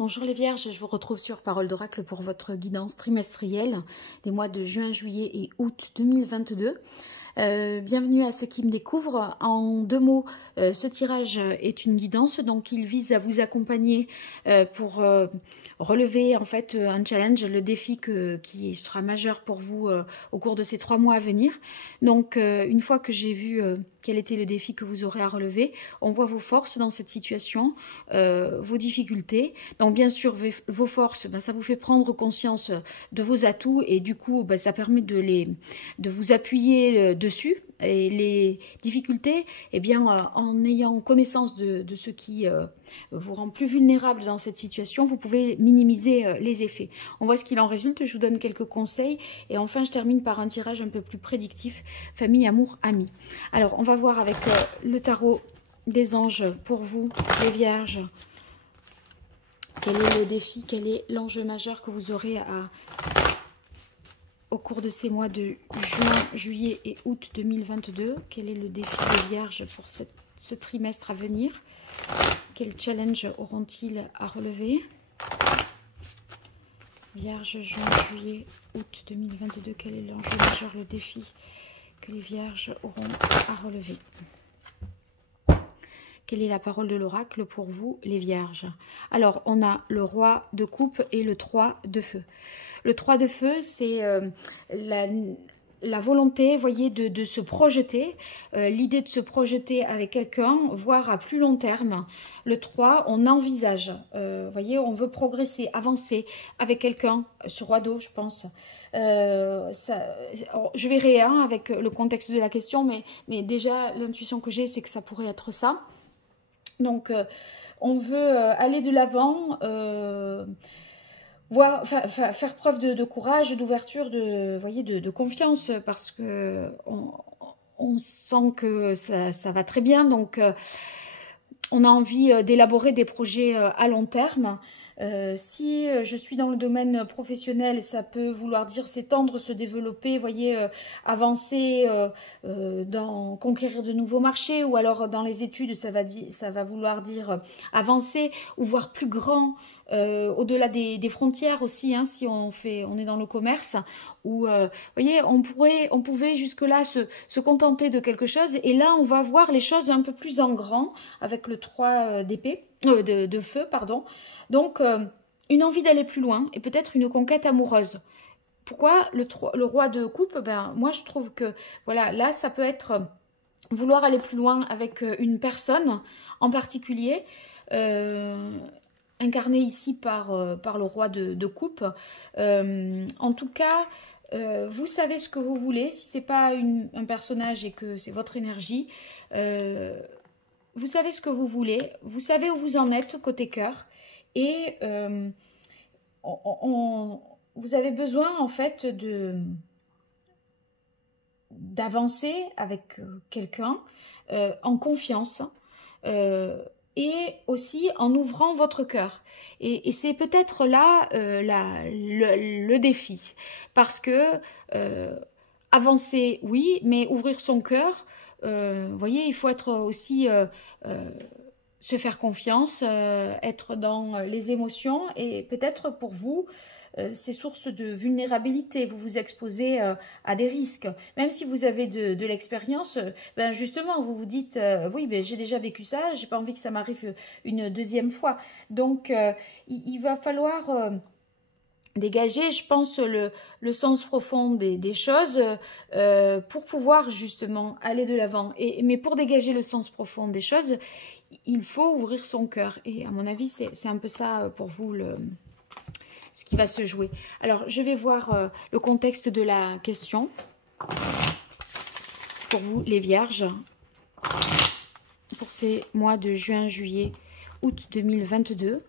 Bonjour les Vierges, je vous retrouve sur Parole d'Oracle pour votre guidance trimestrielle des mois de juin, juillet et août 2022. Bienvenue à ceux qui me découvrent. En deux mots, ce tirage est une guidance, donc il vise à vous accompagner pour relever en fait un challenge, le défi qui sera majeur pour vous au cours de ces 3 mois à venir. Donc une fois que j'ai vu quel était le défi que vous aurez à relever, on voit vos forces dans cette situation, vos difficultés. Donc bien sûr, vos forces, ça vous fait prendre conscience de vos atouts et du coup, ça permet de vous appuyer dessus. Et les difficultés, eh bien, en ayant connaissance de ce qui vous rend plus vulnérable dans cette situation, vous pouvez minimiser les effets. On voit ce qu'il en résulte, je vous donne quelques conseils. Et enfin, je termine par un tirage un peu plus prédictif, famille, amour, amis. Alors, on va voir avec le tarot des anges pour vous, les Vierges. Quel est le défi, quel est l'enjeu majeur que vous aurez au cours de ces mois de juin, juillet et août 2022, quel est le défi des Vierges pour ce trimestre à venir? Quel challenge auront-ils à relever? Vierge, juin, juillet, août 2022, quel est l'enjeu majeur, le défi que les Vierges auront à relever? Quelle est la parole de l'oracle pour vous, les Vierges? Alors, on a le roi de coupe et le 3 de feu. Le 3 de feu, c'est la volonté, voyez, de se projeter, l'idée de se projeter avec quelqu'un, voire à plus long terme. Le 3, on envisage, voyez, on veut progresser, avancer avec quelqu'un, ce roi d'eau, je pense. Je verrai avec le contexte de la question, mais déjà, l'intuition que j'ai, c'est que ça pourrait être ça. Donc, on veut aller de l'avant, faire preuve de courage, d'ouverture, de confiance, parce que on sent que ça va très bien. Donc, on a envie d'élaborer des projets à long terme. Si je suis dans le domaine professionnel, ça peut vouloir dire s'étendre, se développer, voyez, avancer, conquérir de nouveaux marchés, ou alors dans les études, ça va vouloir dire avancer ou voir plus grand, au-delà des frontières aussi, hein, si on est dans le commerce, où, voyez, on pouvait jusque-là se contenter de quelque chose, et là, on va voir les choses un peu plus en grand, avec le 3 d'épée, de feu, pardon. Donc, une envie d'aller plus loin, et peut-être une conquête amoureuse. Pourquoi le roi de coupe? Moi, je trouve que, voilà, là, ça peut être vouloir aller plus loin avec une personne en particulier, incarné ici par le roi de coupe. En tout cas, vous savez ce que vous voulez. Si ce n'est pas un personnage et que c'est votre énergie, vous savez ce que vous voulez. Vous savez où vous en êtes côté cœur. Et vous avez besoin en fait d'avancer avec quelqu'un en confiance. Et aussi en ouvrant votre cœur. Et c'est peut-être là le défi. Parce que avancer, oui, mais ouvrir son cœur, vous voyez, il faut être aussi... se faire confiance, être dans les émotions. Et peut-être pour vous, c'est source de vulnérabilité. Vous vous exposez à des risques. Même si vous avez de l'expérience, justement, vous vous dites, oui, j'ai déjà vécu ça, j'ai pas envie que ça m'arrive une deuxième fois. Donc, il va falloir dégager, je pense, le sens profond des choses pour pouvoir justement aller de l'avant. Mais pour dégager le sens profond des choses, il faut ouvrir son cœur. Et à mon avis, c'est un peu ça pour vous ce qui va se jouer. Alors, je vais voir le contexte de la question pour vous, les Vierges, pour ces mois de juin, juillet, août 2022.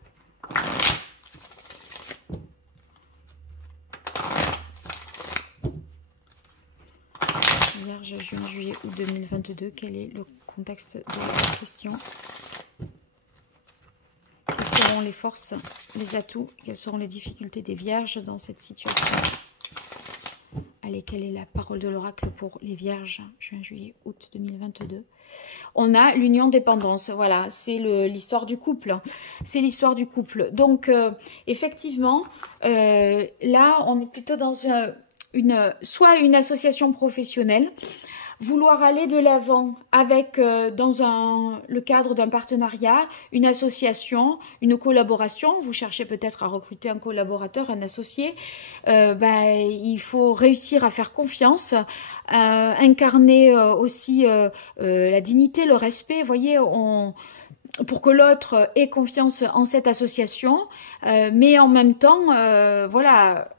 Vierge, juin, juillet, août 2022, quel est le contexte de la question? Quelles seront les forces, les atouts, quelles seront les difficultés des Vierges dans cette situation? Aïe, Allez, quelle est la parole de l'oracle pour les vierges, juin, juillet, août 2022? On a l'union dépendance, voilà, c'est l'histoire du couple. C'est l'histoire du couple. Donc, effectivement, là, on est plutôt dans soit une association professionnelle, vouloir aller de l'avant avec, dans le cadre d'un partenariat, une association, une collaboration. Vous cherchez peut-être à recruter un collaborateur, un associé. Il faut réussir à faire confiance, incarner aussi la dignité, le respect. Vous voyez, pour que l'autre ait confiance en cette association, mais en même temps, voilà,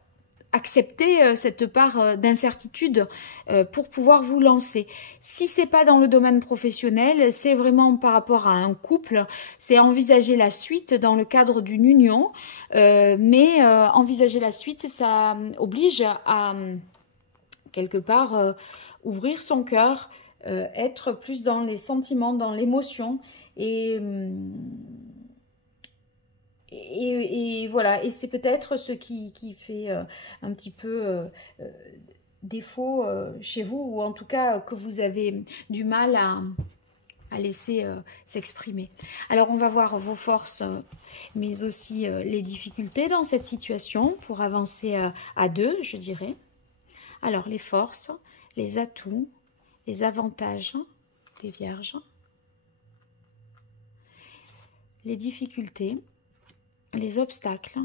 accepter cette part d'incertitude pour pouvoir vous lancer. Si c'est pas dans le domaine professionnel, c'est vraiment par rapport à un couple, c'est envisager la suite dans le cadre d'une union, mais envisager la suite, ça oblige à quelque part ouvrir son cœur, être plus dans les sentiments, dans l'émotion et voilà, et c'est peut-être ce qui fait un petit peu défaut chez vous, ou en tout cas que vous avez du mal à laisser s'exprimer. Alors on va voir vos forces, mais aussi les difficultés dans cette situation pour avancer à deux, je dirais. Alors les forces, les atouts, les avantages des vierges, les difficultés, les obstacles,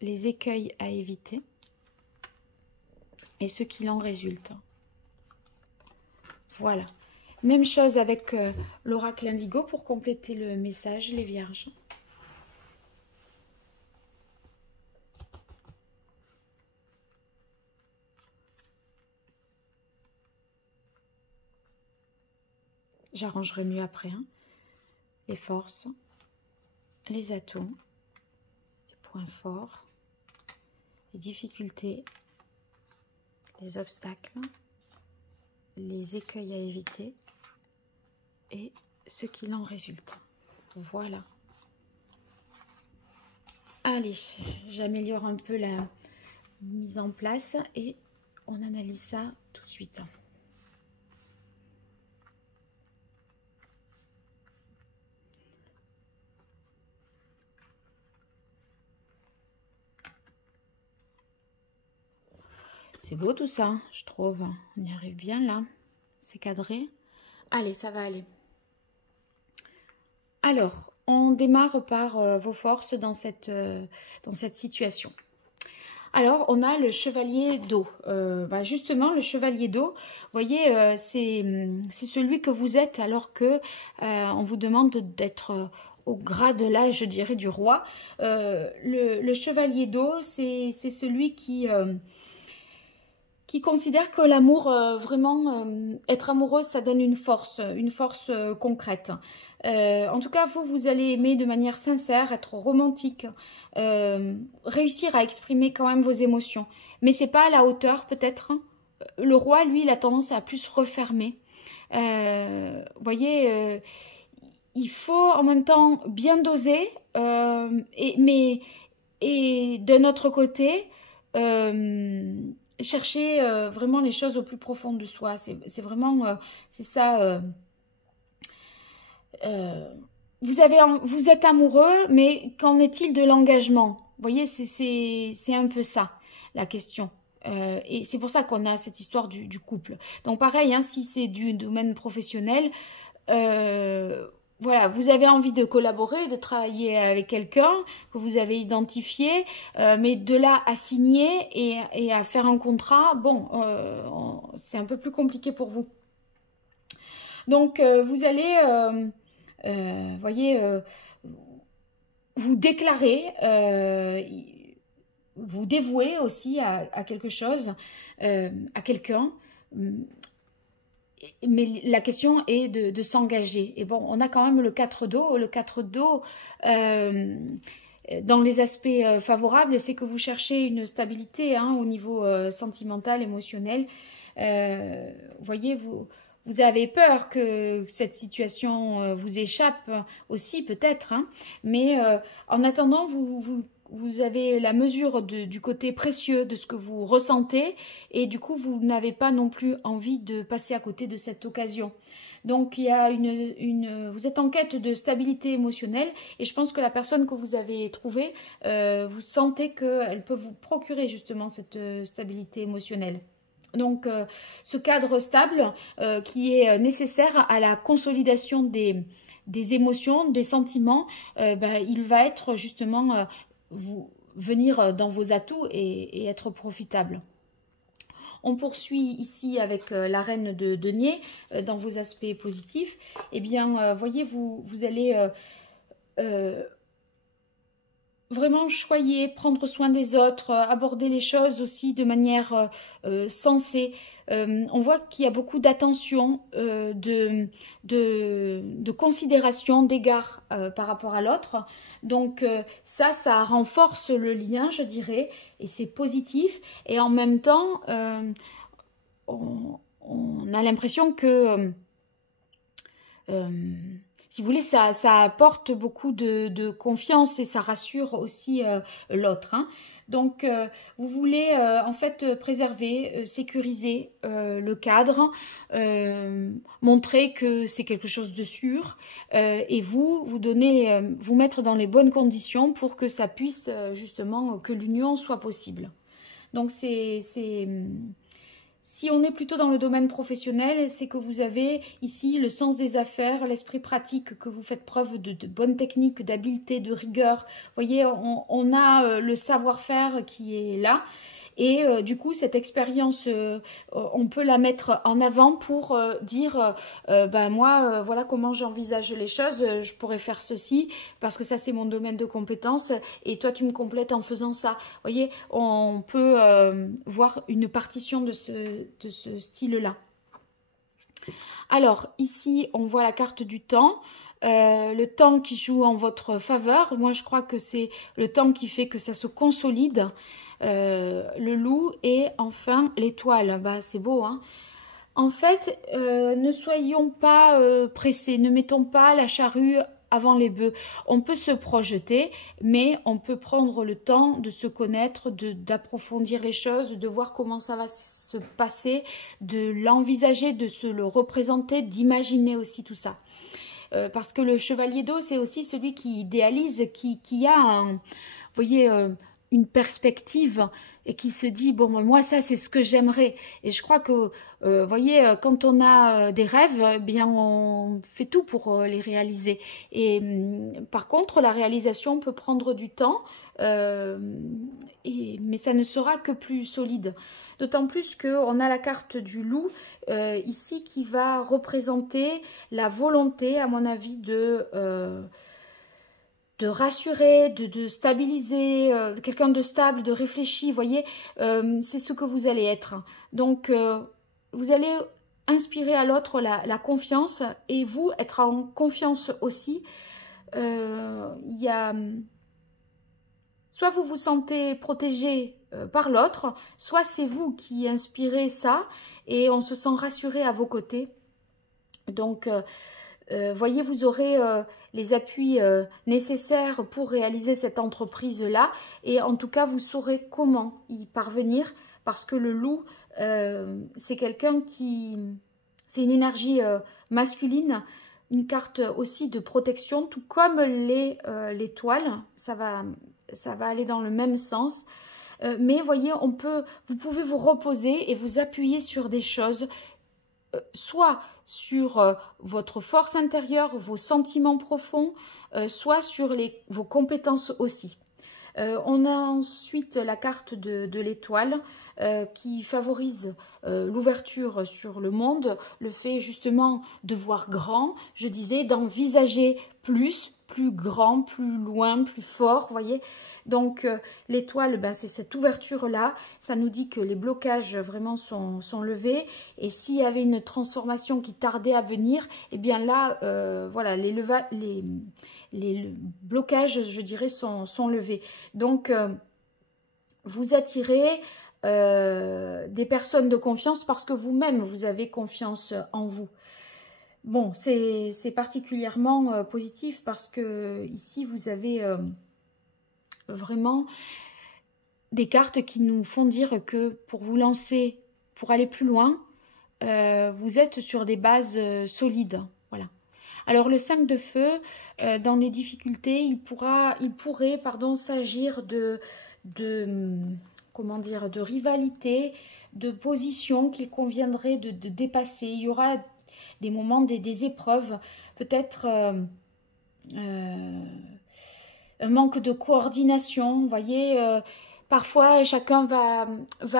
les écueils à éviter et ce qu'il en résulte. Voilà. Même chose avec l'oracle indigo pour compléter le message, les vierges. J'arrangerai mieux après. Hein. Les forces, les atouts, points forts, les difficultés, les obstacles, les écueils à éviter et ce qu'il en résulte. Voilà. Allez, j'améliore un peu la mise en place et on analyse ça tout de suite. C'est beau tout ça, je trouve. On y arrive bien là. C'est cadré. Allez, ça va aller. Alors, on démarre par vos forces dans cette situation. Alors, on a le chevalier d'eau. Justement, le chevalier d'eau, vous voyez, c'est celui que vous êtes alors que on vous demande d'être au grade là, je dirais, du roi. Le chevalier d'eau, c'est celui qui considère que l'amour, vraiment, être amoureuse, ça donne une force concrète. En tout cas, vous allez aimer de manière sincère, être romantique, réussir à exprimer quand même vos émotions. Mais c'est pas à la hauteur, peut-être. Le roi, lui, il a tendance à plus refermer. Vous voyez, il faut en même temps bien doser, et d'un autre côté, chercher vraiment les choses au plus profond de soi. C'est vraiment, c'est ça. Vous êtes amoureux, mais qu'en est-il de l'engagement? Vous voyez, c'est un peu ça, la question. Et c'est pour ça qu'on a cette histoire du couple. Donc pareil, hein, si c'est du domaine professionnel, voilà, vous avez envie de collaborer, de travailler avec quelqu'un que vous avez identifié, mais de là à signer et à faire un contrat, bon, c'est un peu plus compliqué pour vous. Donc, vous allez, voyez, vous déclarer, vous dévouer aussi à quelque chose, à quelqu'un. Mais la question est de s'engager. Et bon, on a quand même le 4 d'eau. Le 4 d'eau, dans les aspects favorables, c'est que vous cherchez une stabilité, hein, au niveau sentimental, émotionnel. Voyez, vous avez peur que cette situation vous échappe aussi, peut-être. Hein, mais en attendant, vous vous avez la mesure du côté précieux de ce que vous ressentez et du coup vous n'avez pas non plus envie de passer à côté de cette occasion. Donc il y a vous êtes en quête de stabilité émotionnelle et je pense que la personne que vous avez trouvée, vous sentez qu'elle peut vous procurer justement cette stabilité émotionnelle. Donc ce cadre stable qui est nécessaire à la consolidation des émotions, des sentiments, il va être justement venir dans vos atouts et être profitable. On poursuit ici avec la reine de denier dans vos aspects positifs. Eh bien, voyez, vous allez vraiment choyer, prendre soin des autres, aborder les choses aussi de manière sensée. On voit qu'il y a beaucoup d'attention, de considération, d'égard par rapport à l'autre. Donc ça renforce le lien, je dirais, et c'est positif. Et en même temps, on a l'impression que, si vous voulez, ça apporte beaucoup de confiance et ça rassure aussi l'autre, hein. Donc, vous voulez en fait préserver, sécuriser le cadre, montrer que c'est quelque chose de sûr et vous donner, vous mettre dans les bonnes conditions pour que ça puisse justement, que l'union soit possible. Donc, si on est plutôt dans le domaine professionnel, c'est que vous avez ici le sens des affaires, l'esprit pratique, que vous faites preuve de bonnes techniques, d'habileté, de rigueur. Vous voyez, on a le savoir-faire qui est là. Et du coup, cette expérience, on peut la mettre en avant pour dire, moi, voilà comment j'envisage les choses, je pourrais faire ceci, parce que ça, c'est mon domaine de compétence, et toi, tu me complètes en faisant ça. Vous voyez, on peut voir une partition de ce style-là. Alors, ici, on voit la carte du temps. Le temps qui joue en votre faveur. Moi, je crois que c'est le temps qui fait que ça se consolide. Le loup et enfin l'étoile. Bah, c'est beau, hein. En fait, ne soyons pas pressés, ne mettons pas la charrue avant les bœufs. On peut se projeter, mais on peut prendre le temps de se connaître, d'approfondir les choses, de voir comment ça va se passer, de l'envisager, de se le représenter, d'imaginer aussi tout ça. Parce que le chevalier d'eau, c'est aussi celui qui idéalise, qui a, vous voyez, une perspective et qui se dit, bon, moi, ça, c'est ce que j'aimerais. Et je crois que, vous voyez, quand on a des rêves, eh bien, on fait tout pour les réaliser. Et par contre, la réalisation peut prendre du temps, mais ça ne sera que plus solide. D'autant plus qu'on a la carte du loup ici qui va représenter la volonté, à mon avis, de rassurer, de stabiliser, quelqu'un de stable, de réfléchi, vous voyez, c'est ce que vous allez être. Donc, vous allez inspirer à l'autre la confiance et vous être en confiance aussi. Il y a... Soit vous vous sentez protégé par l'autre, soit c'est vous qui inspirez ça et on se sent rassuré à vos côtés. Donc, voyez, vous aurez les appuis nécessaires pour réaliser cette entreprise-là. Et en tout cas, vous saurez comment y parvenir. Parce que le loup, c'est quelqu'un qui... C'est une énergie masculine, une carte aussi de protection, tout comme l'étoile. Ça va aller dans le même sens. Mais voyez, vous pouvez vous reposer et vous appuyer sur des choses, soit sur votre force intérieure, vos sentiments profonds, soit sur vos compétences aussi. On a ensuite la carte de l'étoile qui favorise l'ouverture sur le monde, le fait justement de voir grand, je disais, d'envisager plus grand, plus loin, plus fort, vous voyez. Donc l'étoile, c'est cette ouverture-là, ça nous dit que les blocages vraiment sont levés et s'il y avait une transformation qui tardait à venir, eh bien là, voilà, les blocages, je dirais, sont levés. Donc, vous attirez des personnes de confiance parce que vous-même, vous avez confiance en vous. Bon, c'est particulièrement positif parce que ici, vous avez vraiment des cartes qui nous font dire que pour vous lancer, pour aller plus loin, vous êtes sur des bases solides. Voilà. Alors le 5 de feu, dans les difficultés, il pourrait s'agir comment dire, de rivalité, de position qu'il conviendrait de dépasser. Il y aura des moments, des épreuves, peut-être un manque de coordination, vous voyez. Parfois, chacun va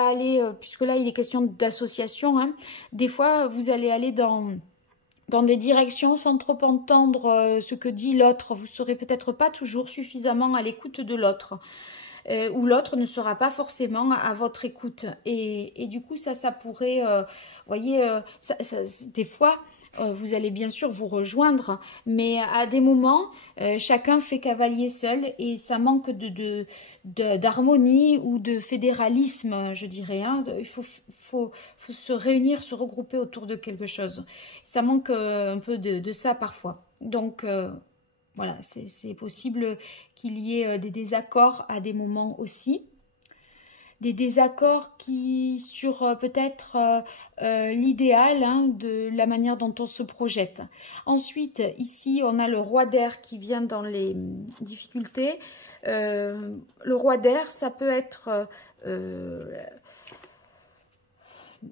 aller, puisque là, il est question d'association, hein, des fois, vous allez aller dans des directions sans trop entendre ce que dit l'autre. Vous ne serez peut-être pas toujours suffisamment à l'écoute de l'autre. Ou l'autre ne sera pas forcément à votre écoute. Et du coup, ça pourrait, voyez, des fois, vous allez bien sûr vous rejoindre, mais à des moments, chacun fait cavalier seul et ça manque d'harmonie ou de fédéralisme, je dirais. Hein. Il faut se réunir, se regrouper autour de quelque chose. Ça manque un peu de ça parfois. Donc, voilà, c'est possible qu'il y ait des désaccords à des moments aussi. Des désaccords qui sur peut-être l'idéal, hein, de la manière dont on se projette. Ensuite, ici, on a le roi d'air qui vient dans les difficultés. Le roi d'air, ça peut être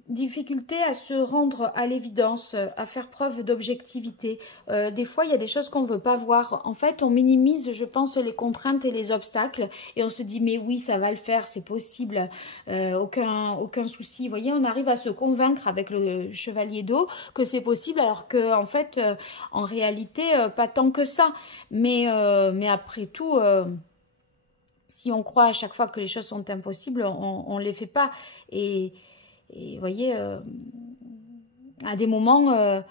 difficulté à se rendre à l'évidence, à faire preuve d'objectivité. Des fois, il y a des choses qu'on ne veut pas voir. En fait, on minimise, je pense, les contraintes et les obstacles et on se dit, mais oui, ça va le faire, c'est possible, aucun souci. Vous voyez, on arrive à se convaincre avec le chevalier d'eau que c'est possible, alors que en fait, en réalité, pas tant que ça. Mais après tout... si on croit à chaque fois que les choses sont impossibles, on ne les fait pas. Et vous voyez, à des moments,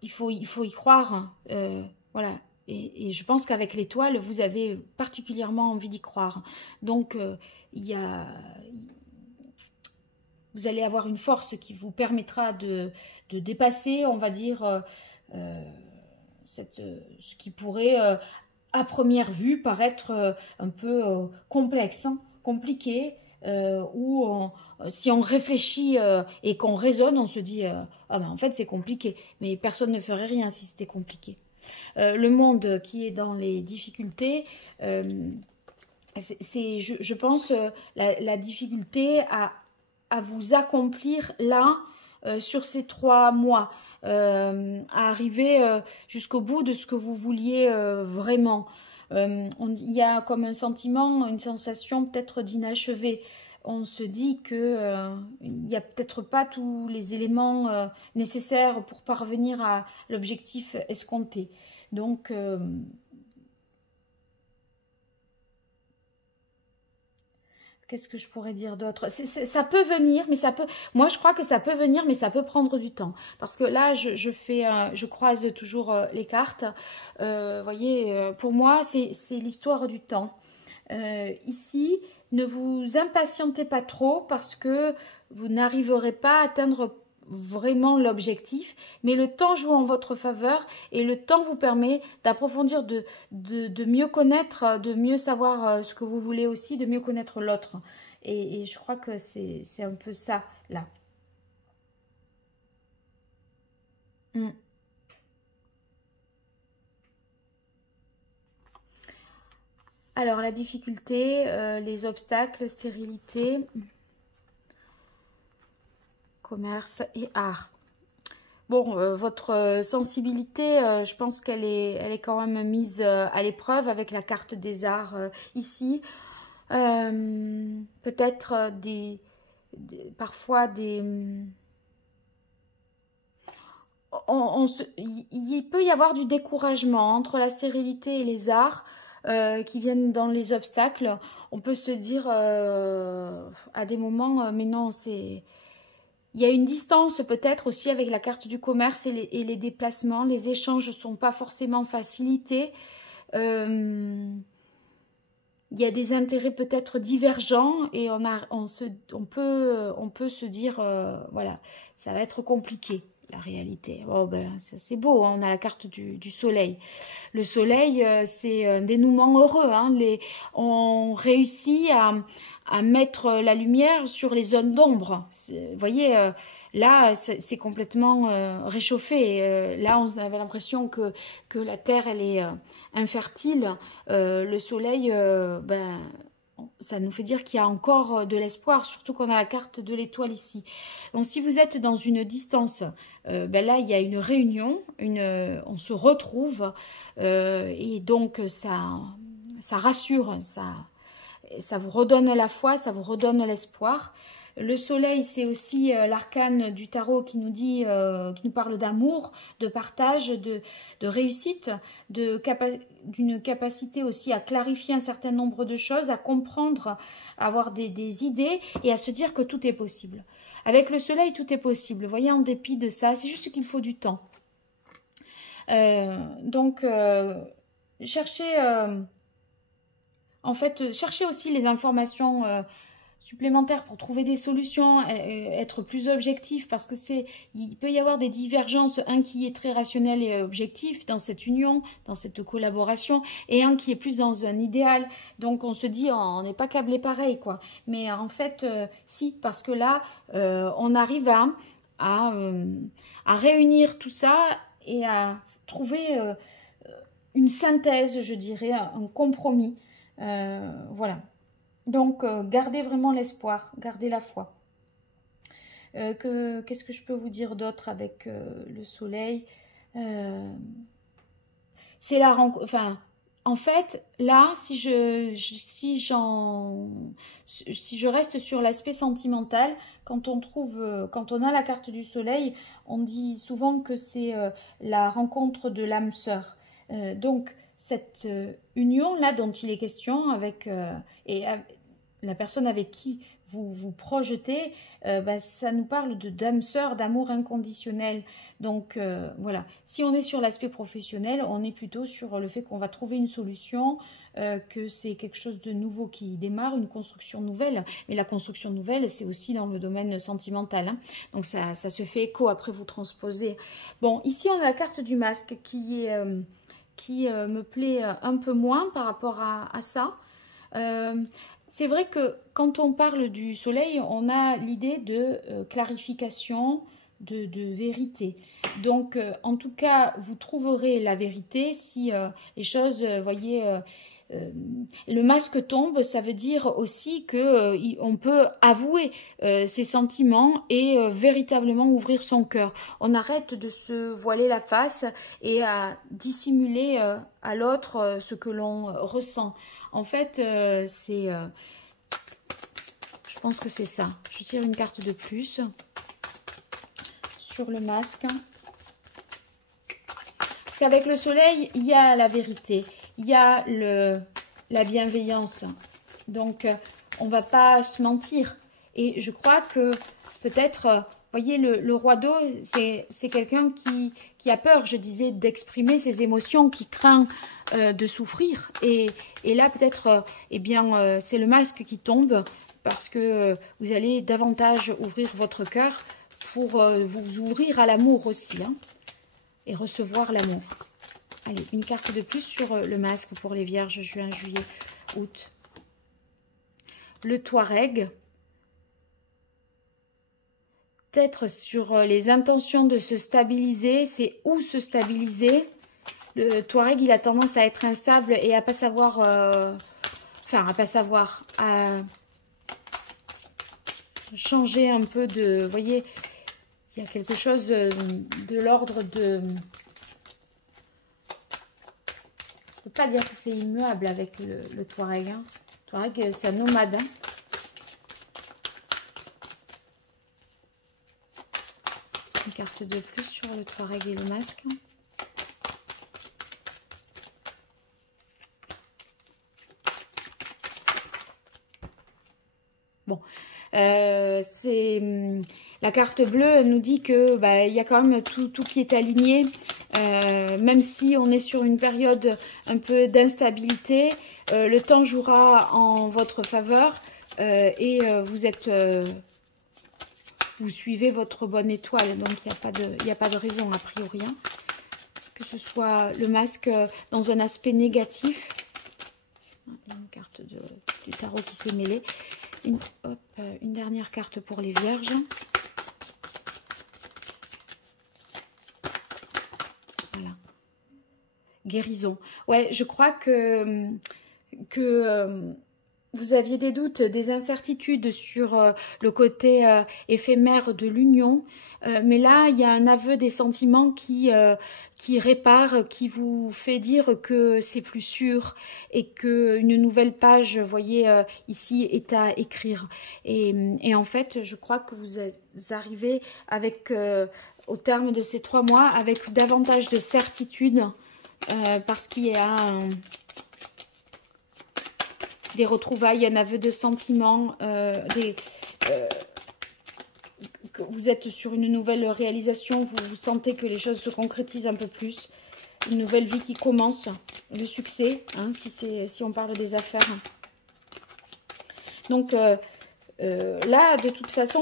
il faut y croire. Voilà. Et je pense qu'avec l'étoile, vous avez particulièrement envie d'y croire. Donc, vous allez avoir une force qui vous permettra de dépasser, on va dire, ce qui pourrait, à première vue, paraître un peu complexe, hein, compliqué, où si on réfléchit et qu'on raisonne, on se dit ah ben en fait c'est compliqué, mais personne ne ferait rien si c'était compliqué. Le monde qui est dans les difficultés, c'est je pense la difficulté à vous accomplir là sur ces 3 mois, à arriver jusqu'au bout de ce que vous vouliez vraiment. Il y a comme un sentiment, une sensation peut-être d'inachevé. On se dit que il n'y a peut-être pas tous les éléments nécessaires pour parvenir à l'objectif escompté. Donc, qu'est-ce que je pourrais dire d'autre? Ça peut venir, mais ça peut... Moi, je crois que ça peut venir, mais ça peut prendre du temps. Parce que là, je croise toujours les cartes. Voyez, pour moi, c'est l'histoire du temps. Ici, ne vous impatientez pas trop parce que vous n'arriverez pas à atteindre vraiment l'objectif, mais le temps joue en votre faveur et le temps vous permet d'approfondir, de mieux connaître, de mieux savoir ce que vous voulez aussi, de mieux connaître l'autre. Et je crois que c'est un peu ça, là. Alors, la difficulté, les obstacles, stérilité, commerce et art. Bon, votre sensibilité, je pense qu'elle est quand même mise à l'épreuve avec la carte des arts ici. Peut-être parfois des... il peut y avoir du découragement entre la stérilité et les arts qui viennent dans les obstacles. On peut se dire à des moments, mais non, c'est... Il y a une distance peut-être aussi avec la carte du commerce et les déplacements. Les échanges ne sont pas forcément facilités. Il y a des intérêts peut-être divergents et on peut se dire, voilà, ça va être compliqué. la réalité. Oh ben, c'est beau, hein, on a la carte du soleil. Le soleil, c'est un dénouement heureux. Hein, on réussit à mettre la lumière sur les zones d'ombre. Vous voyez, là, c'est complètement réchauffé. Là, on avait l'impression que la terre, elle est infertile. Le soleil, ben, ça nous fait dire qu'il y a encore de l'espoir, surtout qu'on a la carte de l'étoile ici. Donc, si vous êtes dans une distance, ben là, il y a une réunion, on se retrouve, et donc ça rassure, ça vous redonne la foi, ça vous redonne l'espoir. Le soleil, c'est aussi l'arcane du tarot qui nous dit, qui nous parle d'amour, de partage, de réussite, d'une capacité aussi à clarifier un certain nombre de choses, à comprendre, à avoir des idées et à se dire que tout est possible. Avec le soleil, tout est possible. Vous voyez, en dépit de ça, c'est juste qu'il faut du temps. Donc, cherchez aussi les informations supplémentaires pour trouver des solutions, être plus objectif, parce que il peut y avoir des divergences, un qui est très rationnel et objectif dans cette union, dans cette collaboration, et un qui est plus dans un idéal. Donc on se dit, on n'est pas câblé pareil, quoi. Mais en fait, si, parce que là, on arrive à réunir tout ça et à trouver une synthèse, je dirais, un compromis. Voilà. Donc, gardez vraiment l'espoir, gardez la foi. Qu'est-ce que je peux vous dire d'autre avec le soleil? C'est la rencontre. Enfin, en fait, là, si je reste sur l'aspect sentimental, quand on a la carte du soleil, on dit souvent que c'est la rencontre de l'âme sœur. Donc, cette union-là dont il est question avec la personne avec qui vous projetez, ça nous parle d'âme sœur, d'amour inconditionnel. Donc voilà, si on est sur l'aspect professionnel, on est plutôt sur le fait qu'on va trouver une solution, que c'est quelque chose de nouveau qui démarre, une construction nouvelle. Mais la construction nouvelle, c'est aussi dans le domaine sentimental. Hein. Donc ça se fait écho, après vous transposez. Bon, ici on a la carte du masque qui me plaît un peu moins par rapport à ça. C'est vrai que quand on parle du soleil, on a l'idée de clarification, de vérité. Donc, en tout cas, vous trouverez la vérité si les choses, voyez, le masque tombe, ça veut dire aussi que on peut avouer ses sentiments et véritablement ouvrir son cœur. On arrête de se voiler la face et à dissimuler à l'autre ce que l'on ressent. En fait, je pense que c'est ça. Je tire une carte de plus sur le masque. Parce qu'avec le soleil, il y a la vérité. Il y a la bienveillance. Donc, on ne va pas se mentir. Et je crois que peut-être, voyez, le roi d'eau, c'est quelqu'un qui a peur, je disais, d'exprimer ses émotions, qui craint de souffrir. Et là, peut-être, c'est le masque qui tombe parce que vous allez davantage ouvrir votre cœur pour vous ouvrir à l'amour aussi, hein, et recevoir l'amour. Allez, une carte de plus sur le masque pour les vierges, juin, juillet, août. Le Touareg. Peut-être sur les intentions de se stabiliser, c'est où se stabiliser. Le Touareg, il a tendance à être instable et à pas savoir... à changer un peu de... Vous voyez, il y a quelque chose de l'ordre de... Je ne peux pas dire que c'est immuable avec le Touareg. Hein. Le Touareg, c'est un nomade. Hein. Une carte de plus sur le Touareg et le masque. Bon, la carte bleue nous dit que il y a quand même tout qui est aligné. Même si on est sur une période un peu d'instabilité, le temps jouera en votre faveur et vous êtes vous suivez votre bonne étoile. Donc, il n'y a pas de raison, a priori. Hein, que ce soit le masque dans un aspect négatif. Une carte du tarot qui s'est mêlée. Une dernière carte pour les vierges. Voilà. Guérison. Ouais, je crois que vous aviez des doutes, des incertitudes sur le côté éphémère de l'union. Mais là, il y a un aveu des sentiments qui répare, qui vous fait dire que c'est plus sûr et qu'une nouvelle page, vous voyez, ici, est à écrire. Et en fait, je crois que vous arrivez avec, au terme de ces 3 mois, avec davantage de certitude parce qu'il y a des retrouvailles, un aveu de sentiments, que vous êtes sur une nouvelle réalisation, vous sentez que les choses se concrétisent un peu plus, une nouvelle vie qui commence, le succès, hein, si on parle des affaires. Donc là, de toute façon,